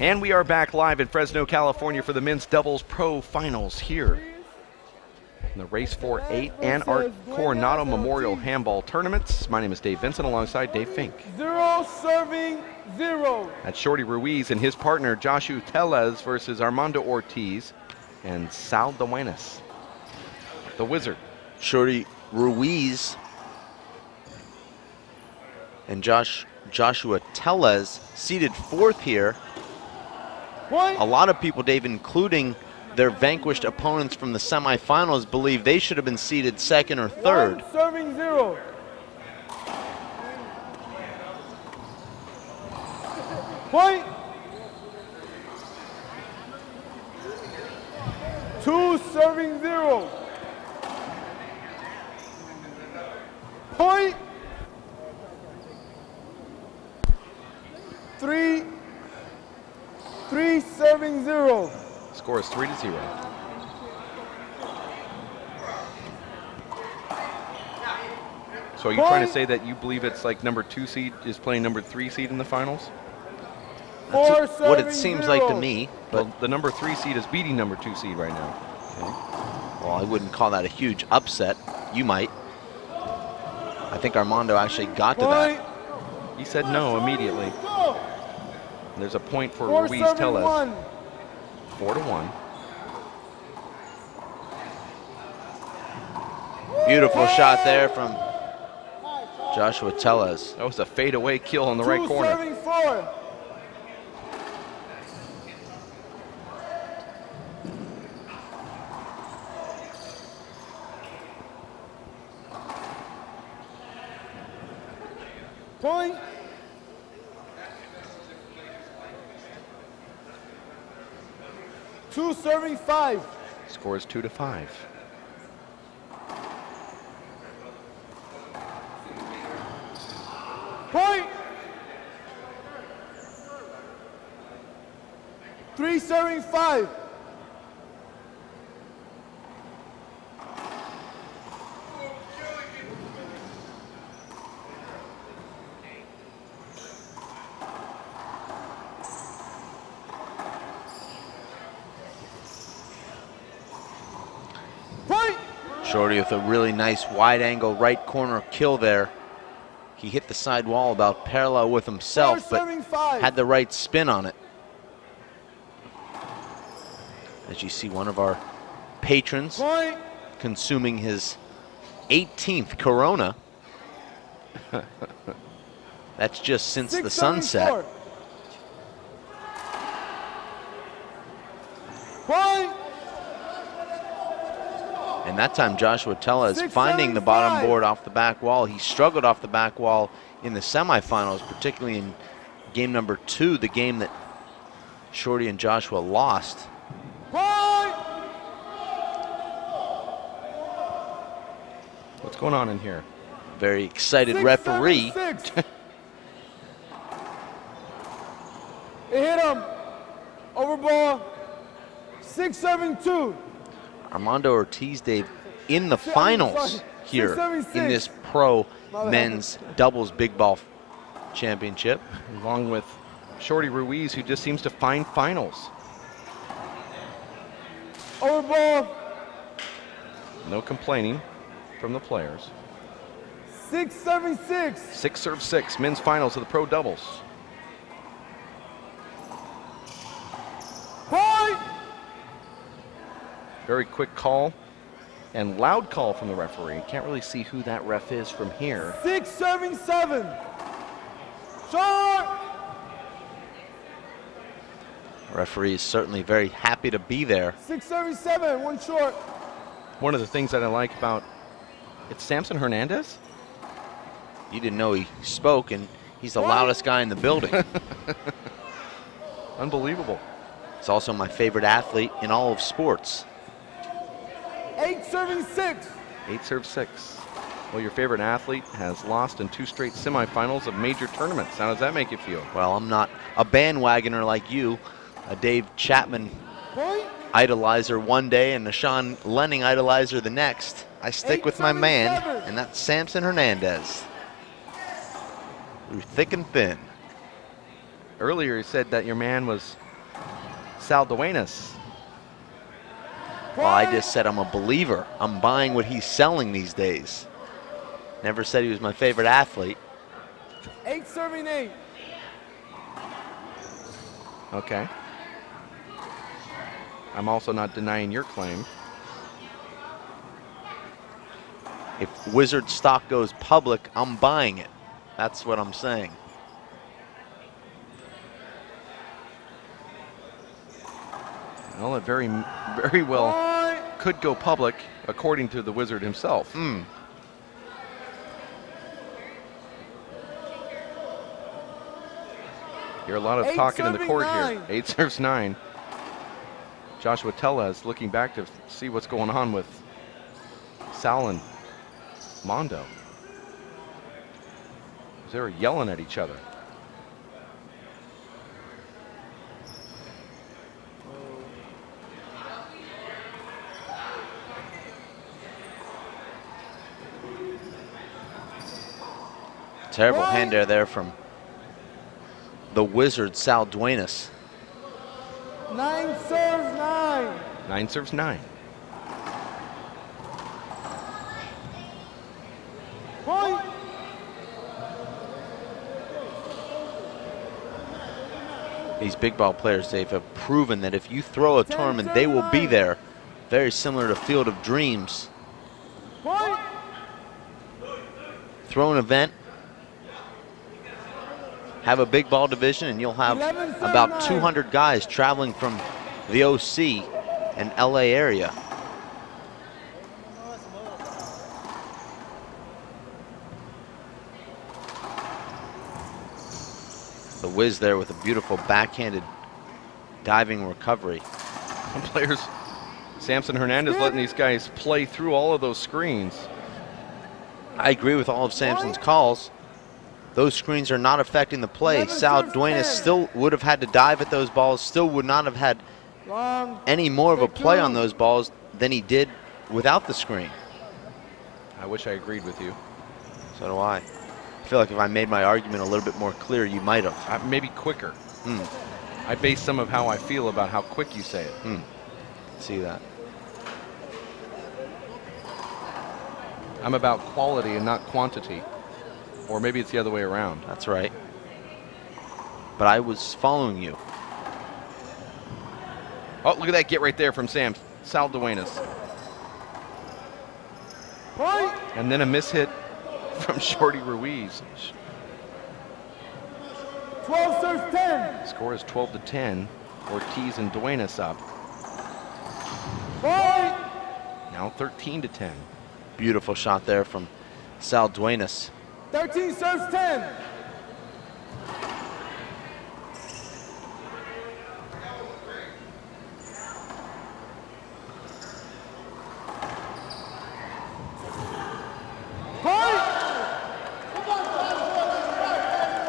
And we are back live in Fresno, California for the men's doubles pro finals here in the Race 4-8 and Art Coronado Memorial Handball Tournaments. My name is Dave Vincent alongside Dave Fink. 0 serving 0. That's Shorty Ruiz and his partner Joshua Tellez versus Armando Ortiz and Sal Duenas, the Wizard. Shorty Ruiz and Joshua Tellez seated 4th here. A lot of people, Dave, including their vanquished opponents from the semifinals, believe they should have been seated 2nd or 3rd. 1 serving 0. Point. 2 serving 0. Point. 3 serving 0. Score is 3-0. So are you trying to say that you believe it's like number 2 seed is playing number 3 seed in the finals? That's what it seems like to me. But well, the number 3 seed is beating number 2 seed right now. Okay. Well, I wouldn't call that a huge upset. You might. I think Armando actually got to that. He said no immediately. There's a point for Ruiz Tellez. 4-1. Beautiful shot there from Joshua Tellez. That was a fadeaway kill in the right corner. 2 serving 4. Point. 2 serving 5. Score is 2-5. Point. 3 serving 5. Shorty with a really nice wide angle right corner kill there. He hit the side wall about parallel with himself, but had the right spin on it. As you see, one of our patrons consuming his 18th Corona. That's just since the sunset. And that time Joshua Tellez finding the bottom board off the back wall. He struggled off the back wall in the semifinals, particularly in game number 2, the game that Shorty and Joshua lost. What's going on in here? Very excited referee. It hit him. Over ball. 6-7-2. Armando Ortiz, Dave, in the finals here in this pro men's doubles big ball championship. Along with Shorty Ruiz, who just seems to find finals. Over ball. No complaining from the players. 6-7-6. 6-6, men's finals of the pro doubles. Point. Very quick call and loud call from the referee. Can't really see who that ref is from here. 6-7-7. Short. Referee is certainly very happy to be there. 6-7-7, 1 short. One of the things that I like about it's Samson Hernandez. You didn't know he spoke, and he's the loudest guy in the building. Unbelievable. He's also my favorite athlete in all of sports. 8-6. 8-6. Well, your favorite athlete has lost in 2 straight semifinals of major tournaments. How does that make you feel? Well, I'm not a bandwagoner like you, a Dave Chapman idolizer one day and a Sean Lenning idolizer the next. I stick with my man, and that's Samson Hernandez. Through thick and thin. Earlier he said that your man was Sal Duenas. Well, I just said I'm a believer. I'm buying what he's selling these days. Never said he was my favorite athlete. 8 serving 8. Okay. I'm also not denying your claim. If Wizard stock goes public, I'm buying it. That's what I'm saying. Well, it very well could go public, according to the Wizard himself. Hear a lot of talking in the court here. 8 serves 9. Joshua Tellez looking back to see what's going on with Sal and Mondo. They were yelling at each other. Terrible hand there from the Wizard, Sal Duenas. 9 serves 9. 9 serves 9. Point. These big ball players, Dave, have proven that if you throw a tournament, they will be there. Very similar to Field of Dreams. Point. Throw an event, have a big ball division, and you'll have about 200 guys traveling from the OC and LA area. The Wiz there with a beautiful backhanded diving recovery. Some players, Samson Hernandez letting these guys play through all of those screens. I agree with all of Samson's calls. Those screens are not affecting the play. Sal Duenas still would have had to dive at those balls, still would not have had any more of a play on those balls than he did without the screen. I wish I agreed with you. So do I. I feel like if I made my argument a little bit more clear, you might have. Maybe quicker. I base some of how I feel about how quick you say it. See that. I'm about quality and not quantity. Or maybe it's the other way around. That's right. But I was following you. Oh, look at that get right there from Sal Duenas. Point. And then a mishit from Shorty Ruiz. 12 serves 10. Score is 12-10. Ortiz and Duenas up. Point. Now 13-10. Beautiful shot there from Sal Duenas. 13 serves 10.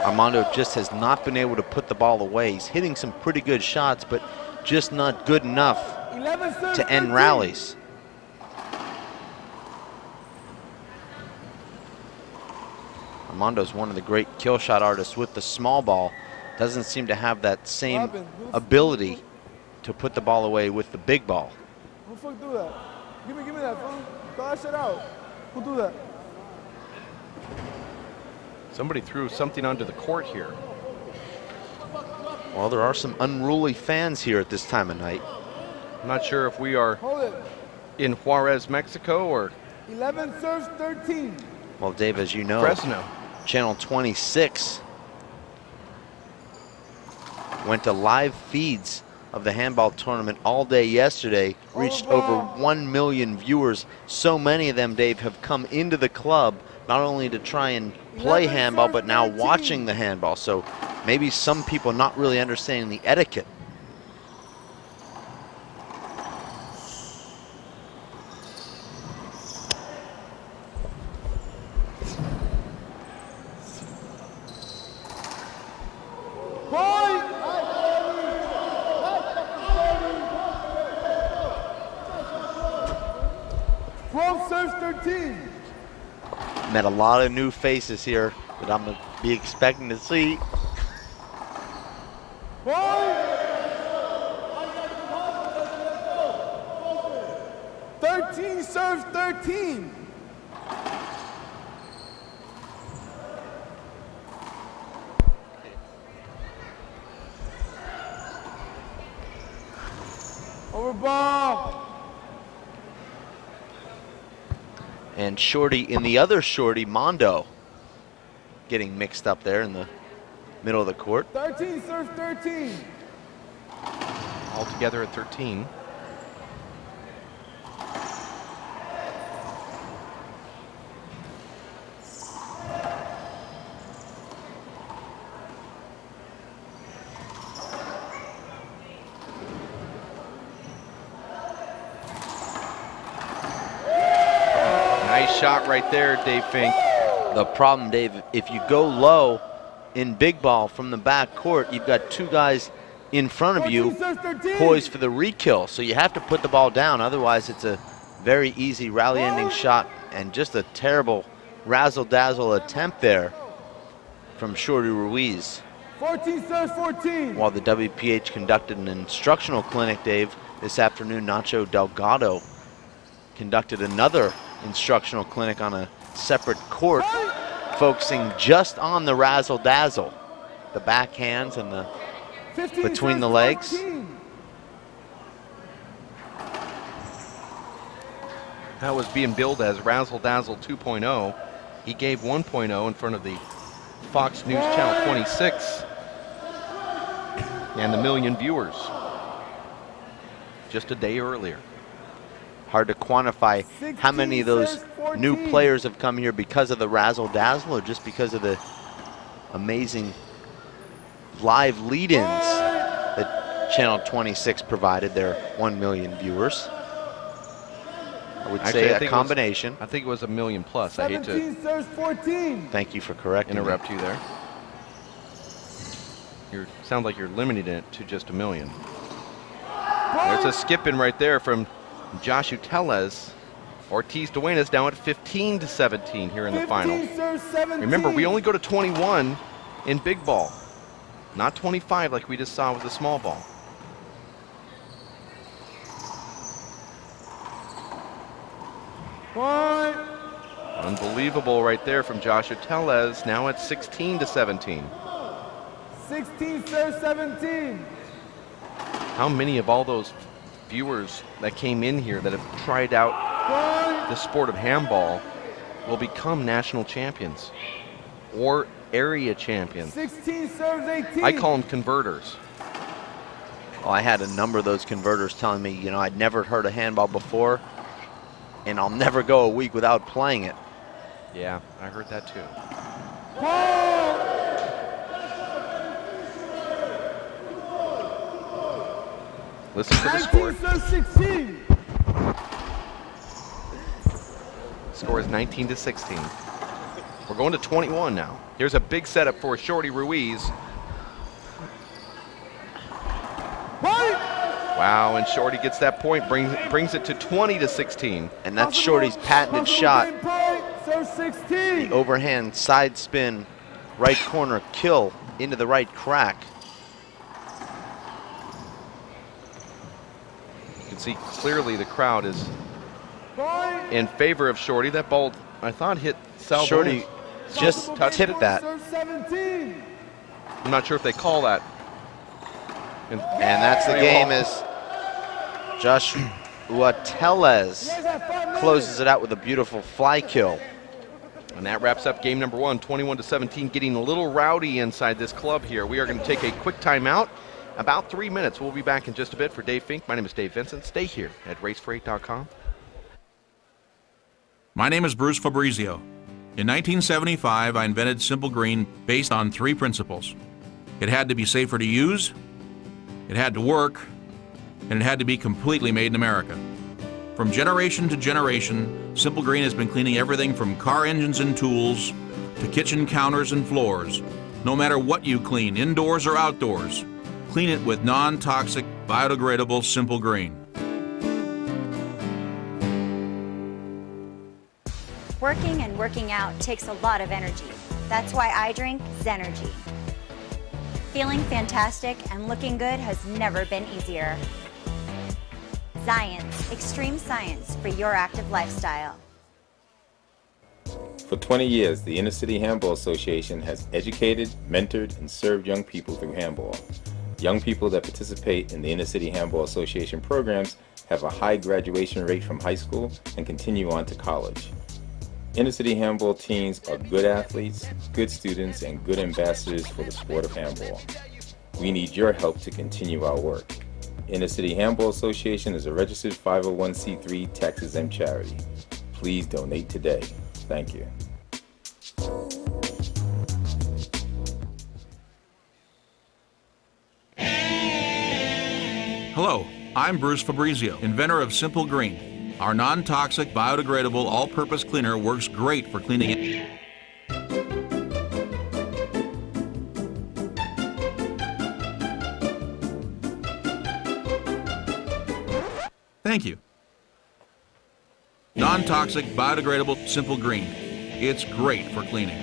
Armando just has not been able to put the ball away. He's hitting some pretty good shots, but just not good enough to end rallies. Armando's one of the great kill shot artists with the small ball. Doesn't seem to have that same ability to put the ball away with the big ball. Who the fuck do that? Give me that, fool. Throw that shit out. Who do that? Somebody threw something onto the court here. Well, there are some unruly fans here at this time of night. I'm not sure if we are in Juarez, Mexico, or 11 serves 13. Well, Dave, as you know, Fresno. Channel 26 went to live feeds of the handball tournament all day yesterday, reached over 1 million viewers. So many of them, Dave, have come into the club not only to try and play handball, but now watching the handball. So maybe some people not really understanding the etiquette. Met a lot of new faces here that I'm going to be expecting to see. 13 serves 13. Over ball. And Shorty in the other Shorty, Mondo, getting mixed up there in the middle of the court. 13 serves 13. All together at 13. Shot right there, Dave Fink. The problem, Dave, if you go low in big ball from the back court, you've got two guys in front of you poised for the re-kill. So you have to put the ball down. Otherwise, it's a very easy rally ending shot and just a terrible razzle-dazzle attempt there from Shorty Ruiz. 14 serves 14. While the WPH conducted an instructional clinic, Dave, this afternoon, Nacho Delgado conducted another instructional clinic on a separate court, focusing just on the razzle-dazzle, the backhands and the between the legs. That was being billed as Razzle-Dazzle 2.0. He gave 1.0 in front of the Fox News Channel 26 and the 1 million viewers just a day earlier. Hard to quantify how many of those new players have come here because of the razzle-dazzle or just because of the amazing live lead-ins that Channel 26 provided their 1 million viewers. I would say a combination. I think it was 1 million plus. I hate to thank you for correcting interrupt you there. Sounds like you're limiting it to just 1 million. There's a skip-in right there from Joshua Tellez. Ortiz Duenas now at 15-17 here in the final. Remember, we only go to 21 in big ball, not 25 like we just saw with the small ball. Point. Unbelievable right there from Joshua Tellez, now at 16-17. 16 serves 17. How many of all those viewers that came in here that have tried out the sport of handball will become national champions or area champions? 16 serves 18. I call them converters. Well, I had a number of those converters telling me, you know, I'd never heard of handball before, and I'll never go a week without playing it. Yeah, I heard that too. Listen to the score. 16. Score is 19-16. We're going to 21 now. Here's a big setup for Shorty Ruiz. Wow, and Shorty gets that point, brings it to 20-16. And that's Shorty's patented shot. Serve 16. The overhand side spin, right corner kill into the right crack. You can see clearly the crowd is in favor of Shorty. That ball, I thought, hit Sal. Shorty just tipped that. I'm not sure if they call that. And that's the game as Joshua Tellez closes it out with a beautiful fly kill. And that wraps up game number one, 21-17, getting a little rowdy inside this club here. We are going to take a quick timeout, about 3 minutes. We'll be back in just a bit. For Dave Fink, my name is Dave Vincent. Stay here at racefor8.com. My name is Bruce Fabrizio. In 1975, I invented Simple Green based on 3 principles. It had to be safer to use, it had to work, and it had to be completely made in America. From generation to generation, Simple Green has been cleaning everything from car engines and tools to kitchen counters and floors. No matter what you clean, indoors or outdoors, clean it with non-toxic, biodegradable Simple Green. Working and working out takes a lot of energy. That's why I drink Zenergy. Feeling fantastic and looking good has never been easier. Science, extreme science for your active lifestyle. For 20 years, the Inner City Handball Association has educated, mentored, and served young people through handball. Young people that participate in the Inner City Handball Association programs have a high graduation rate from high school and continue on to college. Inner City Handball teams are good athletes, good students, and good ambassadors for the sport of handball. We need your help to continue our work. Inner City Handball Association is a registered 501c3 tax-exempt charity. Please donate today. Thank you. Hello, I'm Bruce Fabrizio, inventor of Simple Green. Our non-toxic, biodegradable, all-purpose cleaner works great for cleaning. Thank you. Non-toxic, biodegradable, Simple Green. It's great for cleaning.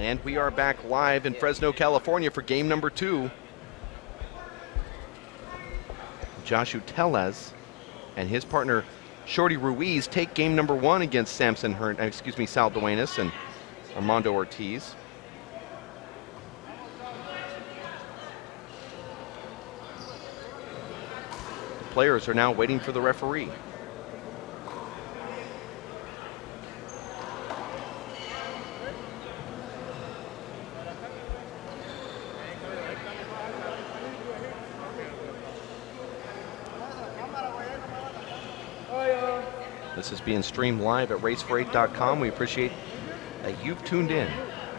And we are back live in Fresno, California for game number 2. Joshua Tellez and his partner Shorty Ruiz take game number 1 against Sal Duenas and Armando Ortiz. The players are now waiting for the referee. This is being streamed live at race48.com. We appreciate that you've tuned in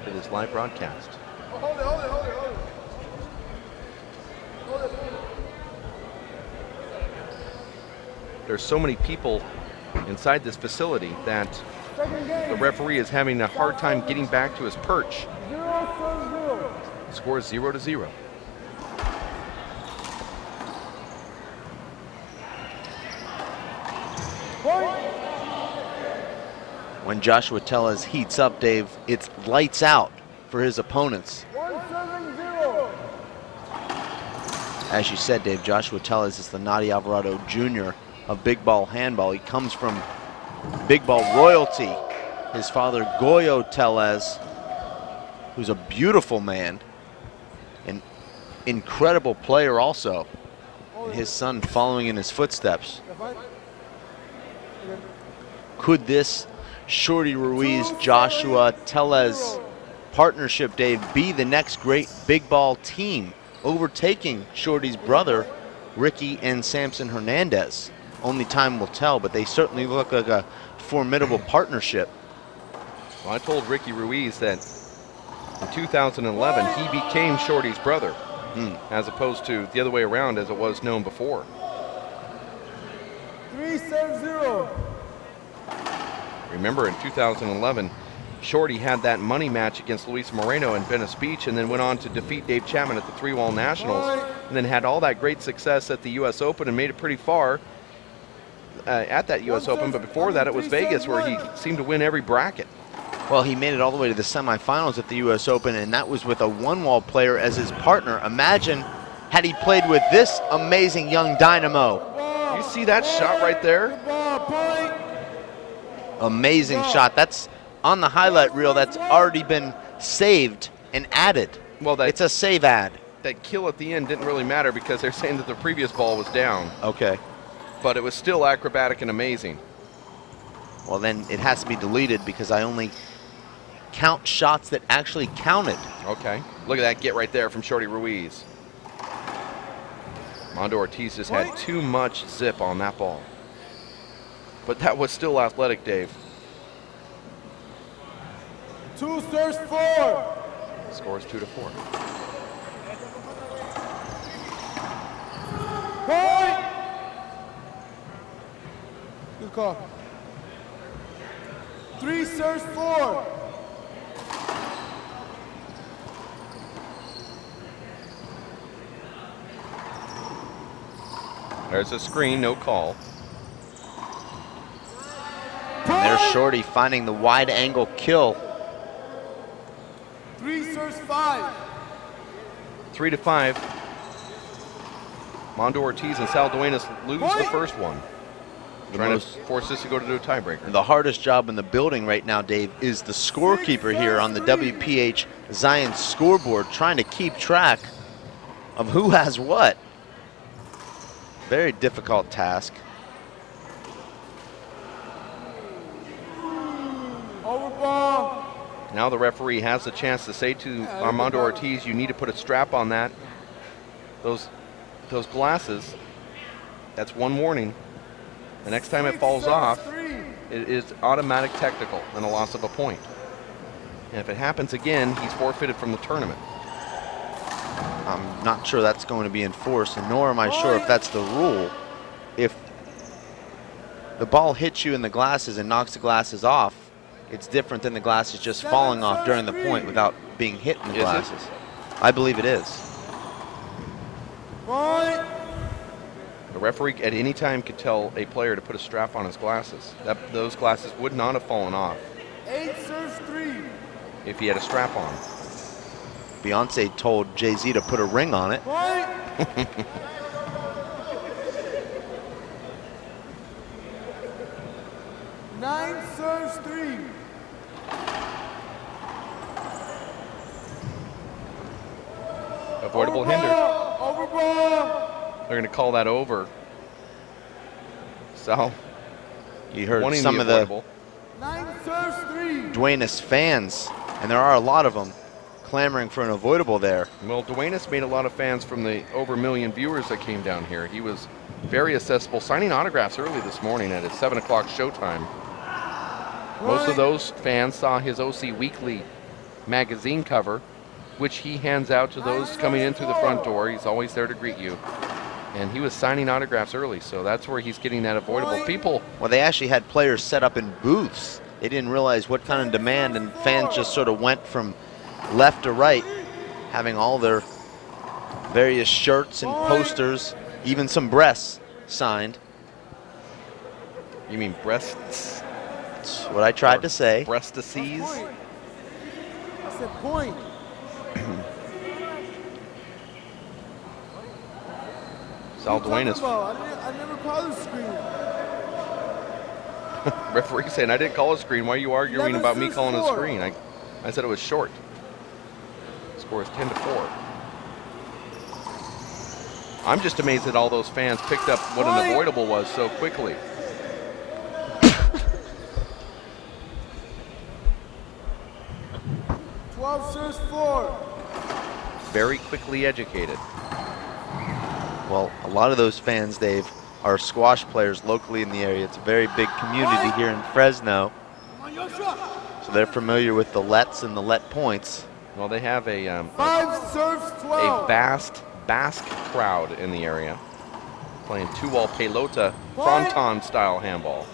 to this live broadcast. Hold it. There's so many people inside this facility that the referee is having a hard time getting back to his perch. 0-0. Score is 0-0. When Joshua Tellez heats up, Dave, it's lights out for his opponents. 1-7-0. As you said, Dave, Joshua Tellez is the Nadi Alvarado Jr. of big ball handball. He comes from big ball royalty. His father, Goyo Tellez, who's a beautiful man, an incredible player also, and his son following in his footsteps. Could this Shorty Ruiz, Joshua Tellez partnership, Dave, be the next great big ball team, overtaking Shorty's brother, Ricky and Samson Hernandez? Only time will tell, but they certainly look like a formidable partnership. Well, I told Ricky Ruiz that in 2011 he became Shorty's brother, as opposed to the other way around as it was known before. 3-7-0. Remember, in 2011, Shorty had that money match against Luis Moreno in Venice Beach and then went on to defeat Dave Chapman at the 3-wall Nationals, and then had all that great success at the U.S. Open and made it pretty far at that U.S. Open. But before that, it was Vegas, where he seemed to win every bracket. Well, he made it all the way to the semifinals at the U.S. Open, and that was with a one-wall player as his partner. Imagine had he played with this amazing young dynamo. You see that shot right there? Amazing shot. That's on the highlight reel. That's already been saved and added. Well, it's a save ad. That kill at the end didn't really matter because they're saying that the previous ball was down. Okay. But it was still acrobatic and amazing. Well, then it has to be deleted because I only count shots that actually counted. Okay. Look at that get right there from Shorty Ruiz. Mondo Ortiz just had too much zip on that ball. But that was still athletic, Dave. 2-4. Score is 2-4. Point. Good call. 3-4. There's a screen, no call. And there's Shorty finding the wide angle kill. 3 serves 5. 3-5. Mondo Ortiz and Sal Duenas lose the first one. Trying to force this to go to a tiebreaker. The hardest job in the building right now, Dave, is the scorekeeper here on the WPH Zion scoreboard, trying to keep track of who has what. Very difficult task. Over ball. Now the referee has the chance to say to Armando Ortiz, you need to put a strap on that. Those glasses, that's one warning. The next time it falls off, it is automatic technical and a loss of a point. And if it happens again, he's forfeited from the tournament. I'm not sure that's going to be enforced, and nor am I sure if that's the rule. If the ball hits you in the glasses and knocks the glasses off, it's different than the glasses just falling off during the point without being hit in the glasses. I believe it is. The referee at any time could tell a player to put a strap on his glasses. Those glasses would not have fallen off 8 serves 3. if he had a strap on. Beyonce told Jay-Z to put a ring on it. 9 serves 3. Avoidable hinder. Over ball. They're going to call that over. So, You heard some of the 9 serves 3. Duenas fans, and there are a lot of them, clamoring for an avoidable there. Well, Duenas made a lot of fans from the over 1 million viewers that came down here. He was very accessible, signing autographs early this morning at his 7 o'clock showtime. Most of those fans saw his OC Weekly magazine cover, which he hands out to those coming in through the front door. He's always there to greet you. And he was signing autographs early, so that's where he's getting that avoidable. People. Well, they actually had players set up in booths. They didn't realize what kind of demand, and fans just sort of went from left to right, having all their various shirts and posters, even some breasts signed. You mean breasts? That's what I tried to say. Breastises? I said point. Sal Duenas. I never called a screen. Referee saying, I didn't call a screen. Why are you arguing about me calling a 4. screen? I said it was short. Score is 10-4. I'm just amazed that all those fans picked up what an avoidable was so quickly. Serves 4. Very quickly educated. Well, a lot of those fans, Dave, are squash players locally in the area. It's a very big community here in Fresno. So they're familiar with the lets and the let points. Well, they have a 5 serves 12. a vast Basque crowd in the area playing two-wall pelota fronton style handball.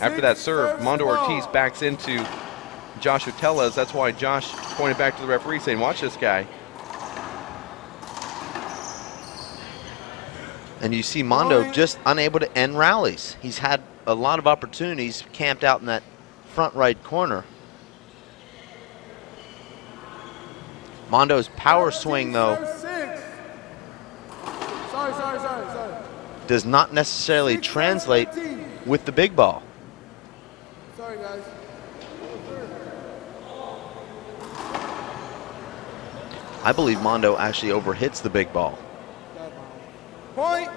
After that serve, Mondo Ortiz backs into Joshua Tellez. That's why Josh pointed back to the referee saying, watch this guy. And you see Mondo just unable to end rallies. He's had a lot of opportunities camped out in that front right corner. Mondo's power swing, though, does not necessarily translate with the big ball. Sorry, guys. I believe Mondo actually overhits the big ball. Point.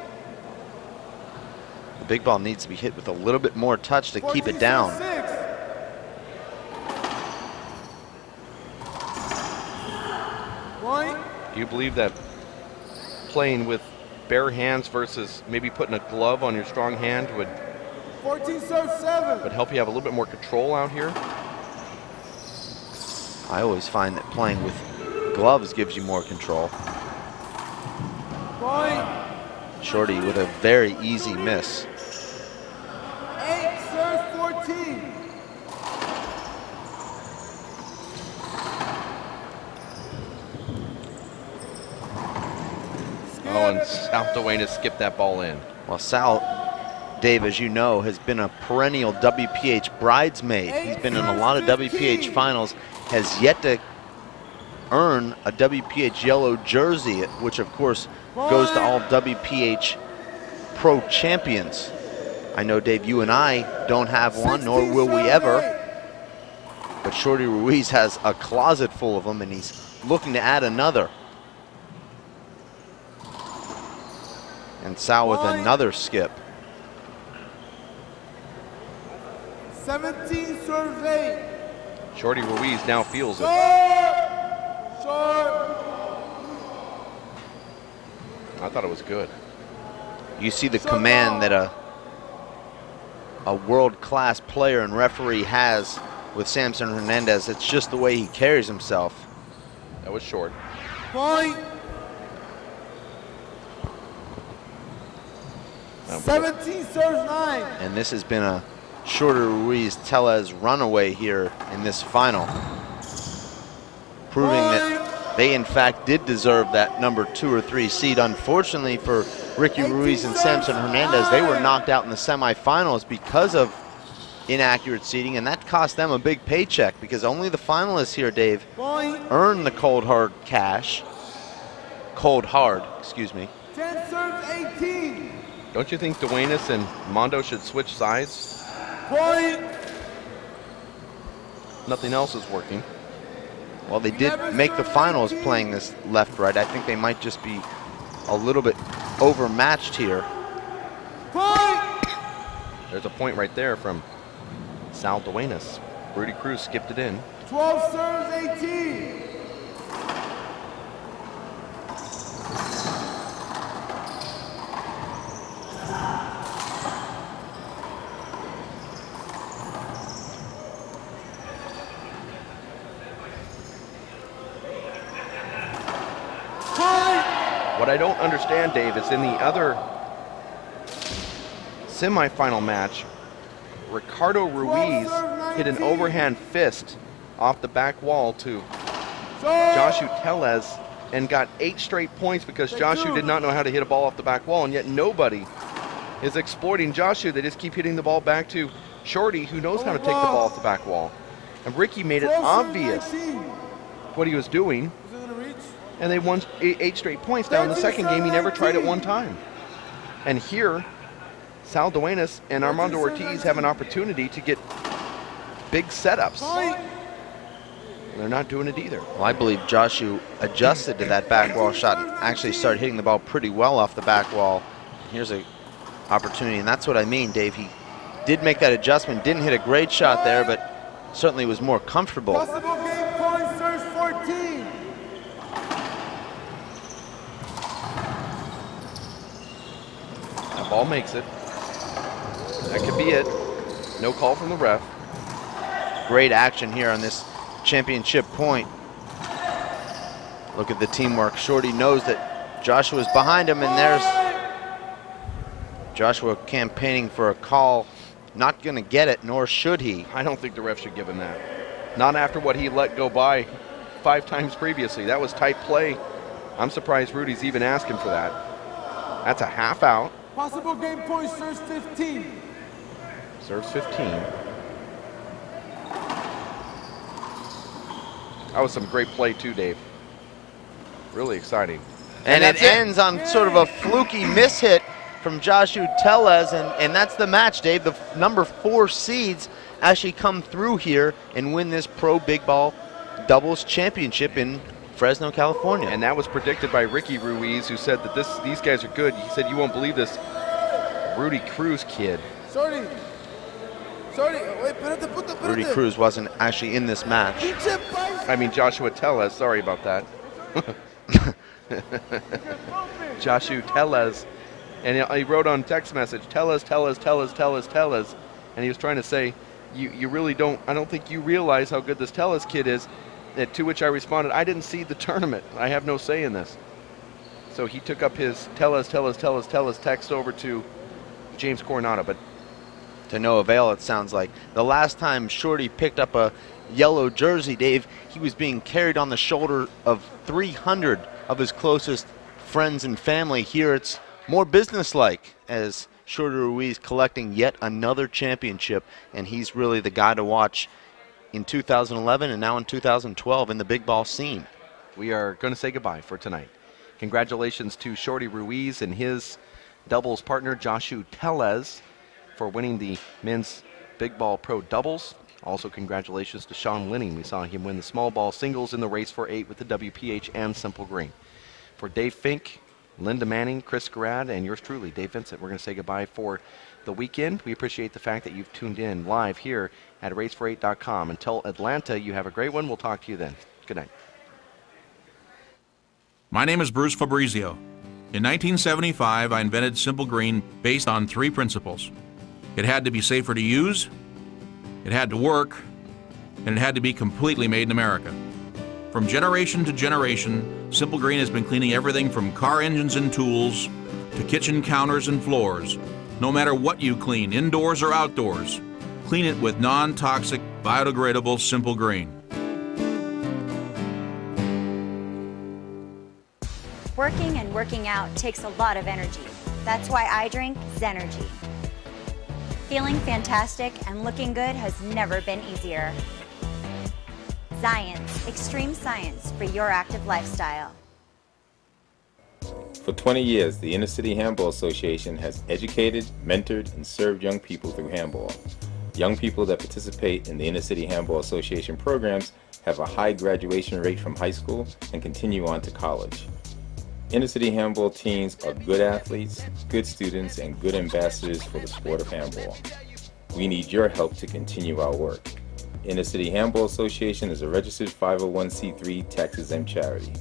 The big ball needs to be hit with a little bit more touch to keep it down. Point. Do you believe that playing with bare hands versus maybe putting a glove on your strong hand would 14 serves 7. help you have a little bit more control out here? I always find that playing with gloves gives you more control. Point. Shorty with a very easy miss. 8 serves 14. Oh, and Sal Duenas skipped that ball in. Well, Sal, Dave, as you know, has been a perennial WPH bridesmaid. He's been in a lot of WPH finals, has yet to earn a WPH yellow jersey, which of course goes to all WPH pro champions. I know, Dave, you and I don't have one, nor will we ever. But Shorty Ruiz has a closet full of them, and he's looking to add another. And Sal with another skip. 17 serves 8. Shorty Ruiz now feels it. Short. I thought it was good. You see the command that a world-class player and referee has with Samson Hernandez. It's just the way he carries himself. That was short. Point. 17 serves 9. And this has been a Shorty Ruiz Tellez runaway here in this final, proving that they in fact did deserve that number 2 or 3 seed. Unfortunately for Ricky Ruiz and Samson Hernandez, they were knocked out in the semifinals because of inaccurate seeding, and that cost them a big paycheck because only the finalists here, Dave, earn the cold hard cash. Cold hard, excuse me. 10 serves 18. Don't you think Duenas and Mondo should switch sides? Point. Nothing else is working. Well, they did make the finals playing this left-right. I think they might just be a little bit overmatched here. Point. There's a point right there from Sal Duenas. Rudy Cruz skipped it in. 12 serves 18. What I don't understand, Dave, is in the other semifinal match, Ricardo Ruiz hit an overhand fist off the back wall to Joshua Tellez and got 8 straight points because Joshua did not know how to hit a ball off the back wall, and yet nobody is exploiting Joshua. They just keep hitting the ball back to Shorty, who knows how to take the ball off the back wall. And Ricky made it obvious what he was doing, and they won 8 straight points. Down in the second game, he never tried it one time. And here, Sal Duenas and Armando Ortiz have an opportunity to get big setups. They're not doing it either. Well, I believe Joshua adjusted to that back wall shot and actually started hitting the ball pretty well off the back wall. Here's an opportunity, and that's what I mean, Dave. He did make that adjustment, didn't hit a great shot there, but certainly was more comfortable. Possible game point, serves 14. That ball makes it. That could be it. No call from the ref. Great action here on this championship point. Look at the teamwork. Shorty knows that Joshua's behind him, and there's Joshua campaigning for a call. Not going to get it, nor should he. I don't think the ref should give him that. Not after what he let go by 5 times previously. That was tight play. I'm surprised Rudy's even asking for that. That's a half out. Possible game point, serves 15. Serves 15. That was some great play too, Dave. Really exciting. And it ends on sort of a fluky mishit from Joshua Tellez, and that's the match, Dave. The number 4 seeds actually come through here and win this Pro Big Ball Doubles Championship in Fresno, California. And that was predicted by Ricky Ruiz, who said that these guys are good. He said, you won't believe this Rudy Cruz kid. Sorry. Wait, Rudy Cruz wasn't actually in this match. I mean, Joshua Tellez, sorry about that. Joshua Tellez. And he wrote on text message, Tellez, and he was trying to say, you really don't, I don't think you realize how good this Tellez kid is. And to which I responded, I didn't see the tournament. I have no say in this. So he took up his Tellez text over to James Coronado, but to no avail, it sounds like. The last time Shorty picked up a yellow jersey, Dave, he was being carried on the shoulder of 300 of his closest friends and family. Here it's more businesslike, as Shorty Ruiz collecting yet another championship, and he's really the guy to watch in 2011 and now in 2012 in the big ball scene. We are going to say goodbye for tonight. Congratulations to Shorty Ruiz and his doubles partner, Joshua Tellez, for winning the men's big ball pro doubles. Also, congratulations to Sean Linning. We saw him win the small ball singles in the race for 8 with the WPH and Simple Green. For Dave Fink, Linda Manning, Chris Garrad, and yours truly, Dave Vincent, we're going to say goodbye for the weekend. We appreciate the fact that you've tuned in live here at racefor8.com. Until Atlanta, you have a great one. We'll talk to you then. Good night. My name is Bruce Fabrizio. In 1975, I invented Simple Green based on 3 principles. It had to be safer to use, it had to work, and it had to be completely made in America. From generation to generation, Simple Green has been cleaning everything from car engines and tools to kitchen counters and floors. No matter what you clean, indoors or outdoors, clean it with non-toxic, biodegradable Simple Green. Working and working out takes a lot of energy. That's why I drink Zenergy. Feeling fantastic and looking good has never been easier. Science, extreme science for your active lifestyle. For 20 years, the Inner City Handball Association has educated, mentored, and served young people through handball. Young people that participate in the Inner City Handball Association programs have a high graduation rate from high school and continue on to college. Inner City Handball teams are good athletes, good students, and good ambassadors for the sport of handball. We need your help to continue our work. Inner City Handball Association is a registered 501c3 tax-exempt charity.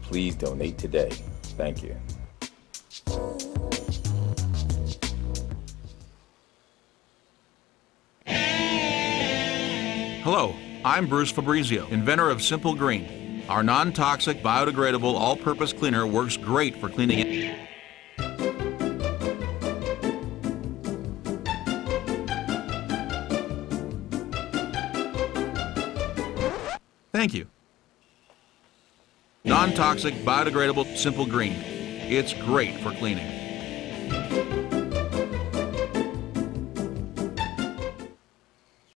Please donate today. Thank you. Hello, I'm Bruce Fabrizio, inventor of Simple Green. Our non-toxic, biodegradable, all-purpose cleaner works great for cleaning it. Thank you. Non-toxic, biodegradable, Simple Green. It's great for cleaning.